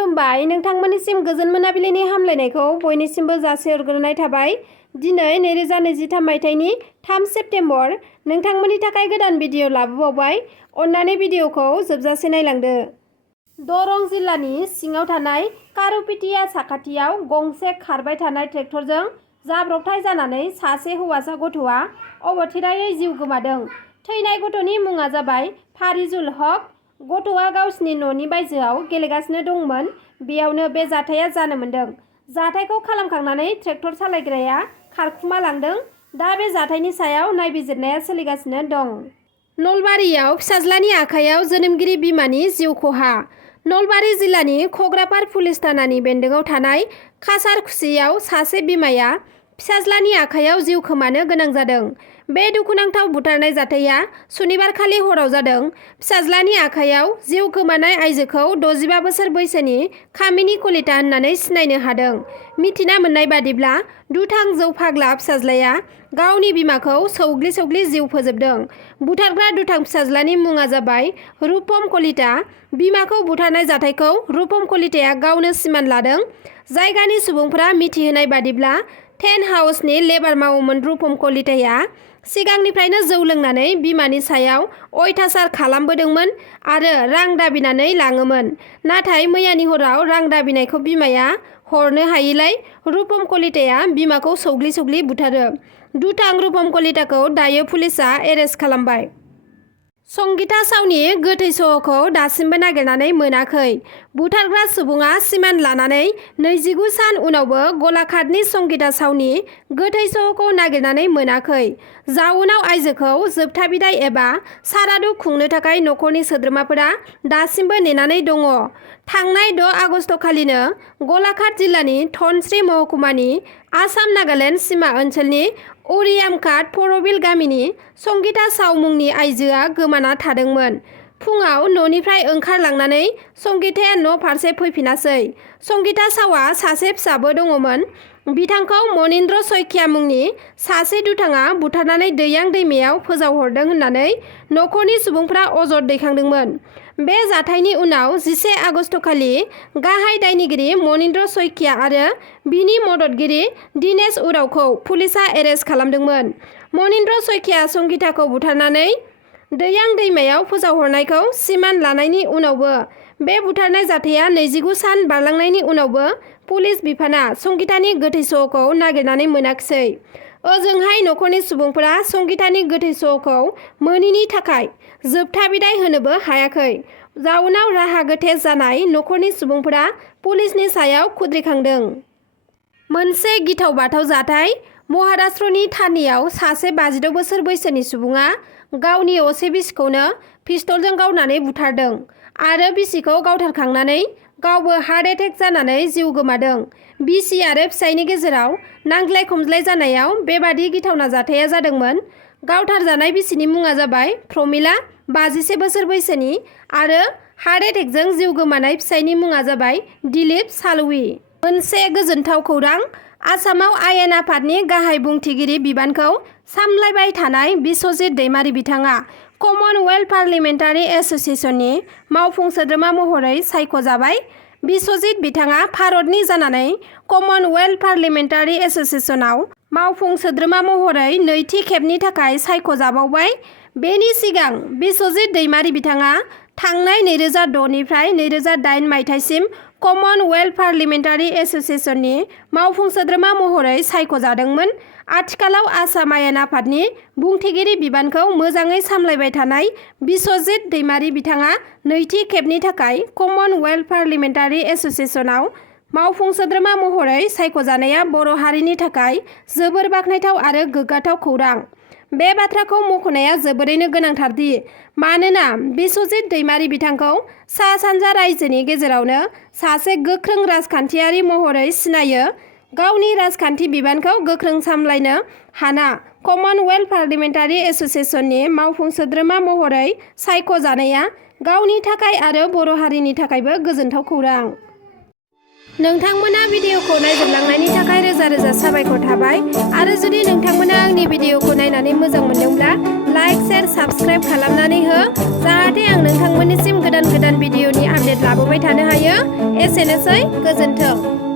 खुलुमबाय नोंथांमोननिसिम गोजोन मोनाबिलिनि हामलायनायखौ बयनिसिमबो जासिहरग्रोनाय थाबाय। दिनै 2023 मायथाइनि 3 सेप्तेम्बर नोंथांमोननि थाखाय गोदान भिडिअ लाबोबावबाय। अन्नानै भिडिअखौ जोबजासे नायलांदो। दरं जिल्लानि सिङाव थानाय कारुपेटिया साखाथियाव गंसे खारबाय थानाय ट्रेक्टरजों जाब्रबथाय जानानै सासे हौवासा गथ'आ अबथिरायै जिउ गोमादों। थैनाय गथ'नि मुङा जाबाय फारिजुल हक। गथ'आ गावसिनि न'नि बायजोआव गेलेगासिनो दंमोन। बेयावनो बे जाथाया जानो मोन्दों। जाथायखौ खालामखांनानै ट्रेक्टर सालायग्राया खारखुमा लांदों। दा बे जाथायनि सायाव नायबिजिरनाया सोलिगासिनो दं। नलबारियाव फिसाज्लानि आखायाव जोनोमगिरि बिमानि जिउ खहा। नलबारि जिल्लानि खग्रापार पुलिस थानानि बेन्दोङाव थानाय खासारखुसियाव सासे बिमाया फिसाज्लानि आखायाव जिउ खोमानो गोनां जादों। बे दुखुनांथाव बुथारनाय जाथाया सुनिबारखालि हराव जादों। फिसाज्लानि आखायाव जिउ खोमानाय आइजोखौ 65 बोसोर बैसोनि खामिनि कलिता होननानै सिनायनो हादों। मिथिना मोननाय बादिब्ला दुथां जौ फाग्ला फिसाज्लाया गावनि बिमाखौ सौग्लि सौग्लि जिउ फोजोबदों। बुथारग्रा दुथां फिसाज्लानि मुङा जाबाय रुपम कलिता। बिमाखौ बुथारनाय जाथायखौ रुपम कलिताया गावनो सिमान लादों। जायगानि सुबुंफोरा मिथिहोनाय बादिब्ला टेन्ट हाउसनि लेबार मावोमोन रुपम कलिताया। सिगांनिफ्रायनो जौ लोंनानै बिमानि सायाव अयथासार खालामबोदोंमोन आरो रां दाबिनानै लाङोमोन। नाथाय मैयानि हराव रां दाबिनायखौ बिमाया हरनो हायैलाय रुपम कलिताया बिमाखौ सौग्लि सौग्लि बुथारो। दुथां रुपम कलिताखौ दायो पुलिसआ एरेस्ट खालामबाय। संगिता सावनि गोथै सह'खौ दासिमबो नागिरनानै मोनाखै। बुथारग्रा सुबुङा सिमान लानानै 29 सान उनावबो गलाघाटनि संगिता सावनि गोथै सह'खौ नागिरनानै मोनाखै। जाउनाव आइजोखौ जोबथा बिदाय एबा सारादु खुंनो थाखाय नखरनि सोद्रोमाफोरा दासिमबो नेनानै दङ। थांनाय 6 आगस्टखालिनो गलाघाट जिल्लानि धनस्री महकुमानि आसाम नागालेण्ड सिमा ओनसोलनि उरियामघाट परबिल गामिनि संगिता साव मुंनि आइजोआ गोमाना थादोंमोन। फुङाव न'निफ्राय ओंखारलांनानै संगिताया न' फारसे फैफिनासै। संगिता सावआ सासे फिसाबो दङमोन। बिथांखौ मनिन्द्र सयखिया मुंनि सासे दुथाङा बुथारनानै दैयां दैमायाव फोजावहरदों होननानै नखरनि सुबुंफ्रा अजद दैखांदोंमोन। बे जाथायनि उनाव 11 आगस्टखालि गाहाय दायनिगिरि मनिन्द्र सयखिया आरो बिनि मददगिरि दिनेश उरावखौ पुलिसआ एरेस्ट खालामदोंमोन। मनिन्द्र सयखिया संगिताखौ बुथारनानै दैयां दैमायाव फोजावहरनायखौ सिमान लानायनि उनावबो बे बुथारनाय जाथाया 29 सान बारलांनायनि उनावबो पुलिस बिफाना संगितानि गोथै सह'खौ नागिरनानै मोनाखिसै। ओजोंहाय नखरनि सुबुंफोरा संगितानि गोथै सह'खौ मोनैनि थाखाय जोबथा बिदाय होनोबो हायाखै। जाउनाव राहा गोथे जानाय नखरनि सुबुंफोरा पुलिसनि सायाव खुद्रिखांदों। मोनसे गिथाव बाथाव जाथाय। महाराष्ट्रनि थानेयाव सासे 52 बोसोर बैसोनि सुबुङा गावनि असे बिसिखौनो पिस्तलजों गावनानै बुथारदों आरो बिसिखौ गावथारखांनानै गावबो हार्ट एटेक जानानै जिउ गोमादों। बिसि आरो फिसायनि गेजेराव नांज्लाय खमज्लाय जानायाव बेबादि गिथावना जाथाया जादोंमोन। गावथारजानाय बिसिनि मुङा जाबाय प्रमिला, 51 बोसोर बैसोनि आरो हार्ट एटेकजों जिउ गोमानाय फिसायनि मुङा जाबाय दिलीप सालवी। मोनसे गोजोनथाव खौरां। आसामाव आयेन आफादनि गाहाय बुंथिगिरि बिबानखौ सामलायबाय थानाय बिस्वजित दैमारी बिथाङा कमनवेल्थ पार्लियामेन्टारि एस'सिएशननि मावफुं सोद्रोमा महरै सायख'जाबाय। बिस्वजित बिथाङा भारतनि जानानै कमनवेल्थ पार्लियामेन्टारि एस'सिएशनाव मावफुं सोद्रोमा महरै नैथि खेबनि थाखाय सायख'जाबावबाय। बेनि सिगां बिस्वजित दैमारी बिथाङा थांनाय 2006 निफ्राय 2008 मायथाइसिम कमनवेल्थ पार्लियामेन्टारि एस'सिएशननि मावफुं सोद्रोमा महरै सायख'जादोंमोन। आथिखालाव आसाम आयेन आफादनि बुंथिगिरि बिबानखौ मोजाङै सामलायबाय थानाय बिस्वजित दैमारी बिथाङा नैथि खेबनि थाखाय कमनवेल्थ पार्लियामेन्टारि एस'सिएशनाव मावफुं सोद्रोमा महरै सायख'जानाया बर' हारिनि थाखाय जोबोर बाख्नायथाव आरो गोग्गाथाव खौरां। बे बाथ्राखौ मख'नाया जोबोरैनो गोनांथार दि मानोना बिस्वजित दैमारी बिथांखौ सा-सानजा रायजोनि गेजेरावनो सासे गोख्रों राजखान्थियारि महरै सिनायो। गावनि राजखान्थि बिबानखौ गोख्रों सामलायनो हाना कमनवेल्थ पार्लियामेन्टारि एस'सिएशननि मावफुं सोद्रोमा महरै सायख'जानाया गावनि थाखाय आरो बर' हारिनि थाखायबो गोजोनथाव खौरां। नोंथांमोना भिडिअखौ नायजोबलांनायनि थाखाय रोजा रोजा साबायखर थाबाय। आरो जुदि नोंथांमोना आंनि भिडिअखौ नायनानै मोजां मोनदोंब्ला लाइक शेयार साबस्क्राइब खालामनानै हो जाहाथे आं नोंथांमोननिसिम गोदान भिडिअनि आपडेट लाबोबाय थानो हायो। एसेनोसै, गोजोन्थों।